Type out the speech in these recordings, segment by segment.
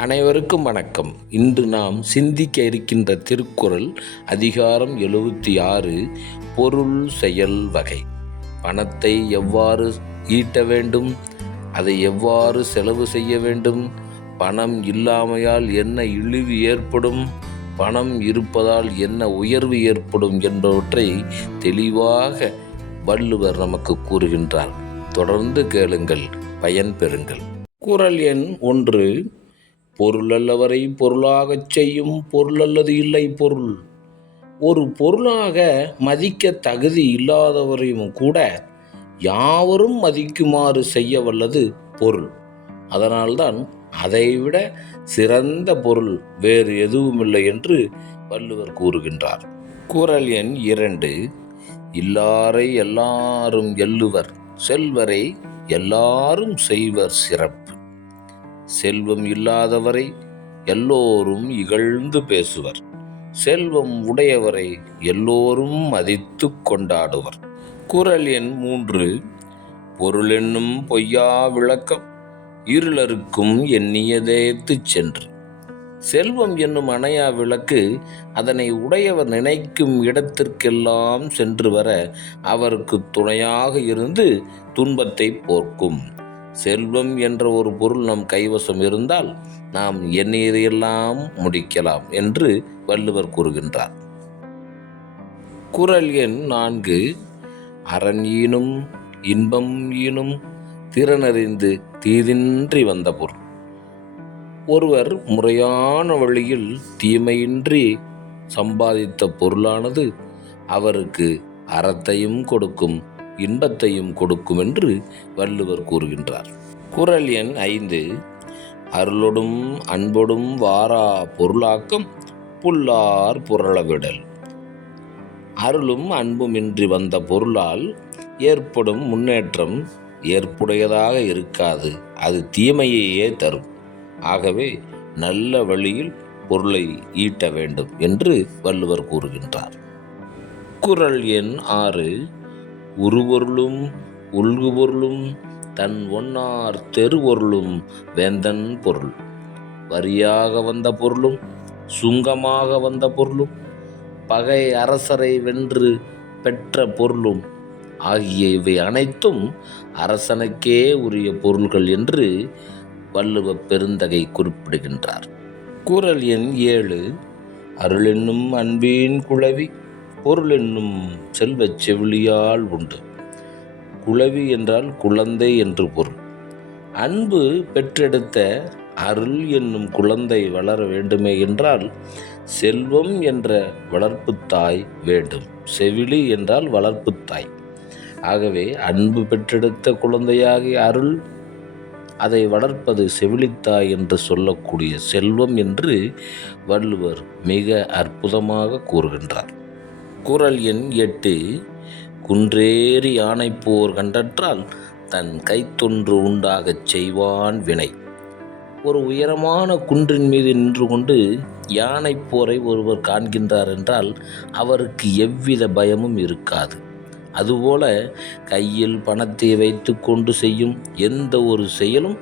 அனைவருக்கும் வணக்கம். இன்று நாம் சிந்திக்க இருக்கின்ற திருக்குறள் அதிகாரம் எழுபத்தி ஆறு பொருள் செயல் வகை. பணத்தை எவ்வாறு ஈட்ட வேண்டும்? அதை எவ்வாறு செலவு செய்ய வேண்டும்? பணம் இல்லாமையால் என்ன இழிவு ஏற்படும்? பணம் இருப்பதால் என்ன உயர்வு ஏற்படும் என்பவற்றை தெளிவாக வள்ளுவர் நமக்கு கூறுகின்றார். தொடர்ந்து கேளுங்கள் பயன் பெறுங்கள். குறள் எண் ஒன்று பொருளல்லவரை பொருளாகச் செய்யும் பொருளல்லது இல்லை பொருள். ஒரு பொருளாக மதிக்க தகுதி இல்லாதவரையும் கூட யாவரும் மதிக்குமாறு செய்ய வல்லது பொருள். அதனால்தான் அதைவிட சிறந்த பொருள் வேறு எதுவுமில்லை என்று வள்ளுவர் கூறுகின்றார். குரல் எண் இரண்டு. இல்லாரை எல்லாரும் எள்ளுவர் செல்வரை எல்லாரும் செய்வர் சிறப்பு. செல்வம் இல்லாதவரை எல்லோரும் இகழ்ந்து பேசுவர். செல்வம் உடையவரை எல்லோரும் மதித்து கொண்டாடுவர். குறள் எண் மூன்று. பொருள் என்னும் பொய்யா விளக்கம். இருளருக்கும் எண்ணியதேத்துச் சென்று. செல்வம் என்னும் அணையா விளக்கு அதனை உடையவர் நினைக்கும் இடத்திற்கெல்லாம் சென்று வர அவருக்கு துணையாக இருந்து துன்பத்தை போர்க்கும். செல்வம் என்ற ஒரு பொருள் நம் கைவசம் இருந்தால் நாம் எண்ணியதையெல்லாம் முடிக்கலாம் என்று வள்ளுவர் கூறுகின்றார். குறள் எண் நான்கு. அரண் ஈனும் இன்பம் ஈனும் திறனறிந்து தீதின்றி வந்த பொருள். ஒருவர் முறையான வழியில் தீமையின்றி சம்பாதித்த பொருளானது அவருக்கு அறத்தையும் கொடுக்கும் இன்பத்தையும் கொடுக்கும் என்று வள்ளுவர் கூறுகின்றார். குறள் எண் ஐந்து அருளொடும் அன்பொடும் வாரா பொருளாக்கம் புல்லார் புரளவிடல். அருளும் அன்புமின்றி வந்த பொருளால் ஏற்படும் முன்னேற்றம் ஏற்புடையதாக இருக்காது அது தீமையையே தரும். ஆகவே நல்ல வழியில் பொருளை ஈட்ட வேண்டும் என்று வள்ளுவர் கூறுகின்றார். குறள் எண் ஆறு உருபொருளும் உள்குபொருளும் தன் ஒன்னார் தெருபொருளும் வேந்தன் பொருள். வரியாக வந்த பொருளும் சுங்கமாக வந்த பொருளும் பகை அரசரை வென்று பெற்ற பொருளும் ஆகிய இவை அனைத்தும் அரசனுக்கே உரிய பொருள்கள் என்று வள்ளுவ பெருந்தகை குறிப்பிடுகின்றார். கூறல் எண் ஏழு. அருள் என்னும் அன்பின் குழவி பொருள் என்னும் செல்வச் செவிலியால் உண்டு. குளவி என்றால் குழந்தை என்று பொருள். அன்பு பெற்றெடுத்த அருள் என்னும் குழந்தை வளர வேண்டுமே என்றால் செல்வம் என்ற வளர்ப்பு தாய் வேண்டும். செவிலி என்றால் வளர்ப்பு தாய். ஆகவே அன்பு பெற்றெடுத்த குழந்தையாகிய அருள் அதை வளர்ப்பது செவிலித்தாய் என்று சொல்லக்கூடிய செல்வம் என்று வள்ளுவர் மிக அற்புதமாக கூறுகின்றார். குரல் எண் எட்டு. குன்றேறி யானைப்போர் கண்டற்றால் தன் கைத்தொன்று உண்டாகச் செய்வான் வினை. ஒரு உயரமான குன்றின் மீது நின்று கொண்டு யானை போரை ஒருவர் காண்கின்றார் என்றால் அவருக்கு எவ்வித பயமும் இருக்காது. அதுபோல கையில் பணத்தை வைத்து கொண்டு செய்யும் எந்த ஒரு செயலும்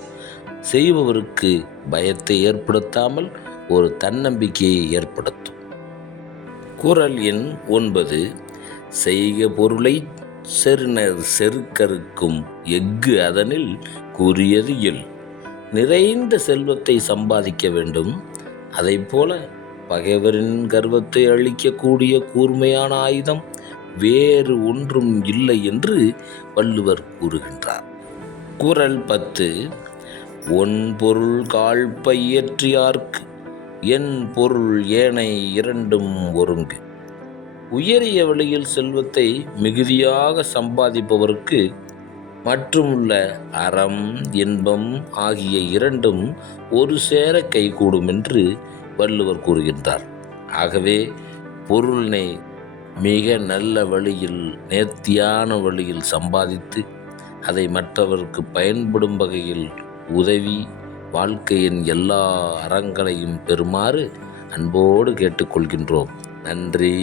செய்பவருக்கு பயத்தை ஏற்படுத்தாமல் ஒரு தன்னம்பிக்கையை ஏற்படுத்தும். குறள் எண் ஒன்பது. செய்க பொருளை செருணர் செருக்கருக்கும் எஃகு அதனில் கூறியது இல். நிறைந்த செல்வத்தை சம்பாதிக்க வேண்டும். அதைப்போல பகைவரின் கர்வத்தை அழிக்கக்கூடிய கூர்மையான ஆயுதம் வேறு ஒன்றும் இல்லை என்று வள்ளுவர் கூறுகின்றார். குரல் பத்து. ஒன்பொருள் கால் பையற்றியார்க்கு என் பொருள் ஏனை இரண்டும் ஒருங்கு. உயரிய வழியில் செல்வத்தை மிகுதியாக சம்பாதிப்பவருக்கு மற்றுமுள்ள அறம் இன்பம் ஆகிய இரண்டும் ஒரு சேர கைகூடும் என்று வள்ளுவர் கூறுகின்றார். ஆகவே பொருளினை மிக நல்ல வழியில் நேர்த்தியான வழியில் சம்பாதித்து அதை மற்றவருக்கு பயன்படும் வகையில் உதவி வாழ்க்கையின் எல்லா அறங்களையும் பெறுமாறு அன்போடு கேட்டுக்கொள்கின்றோம். நன்றி.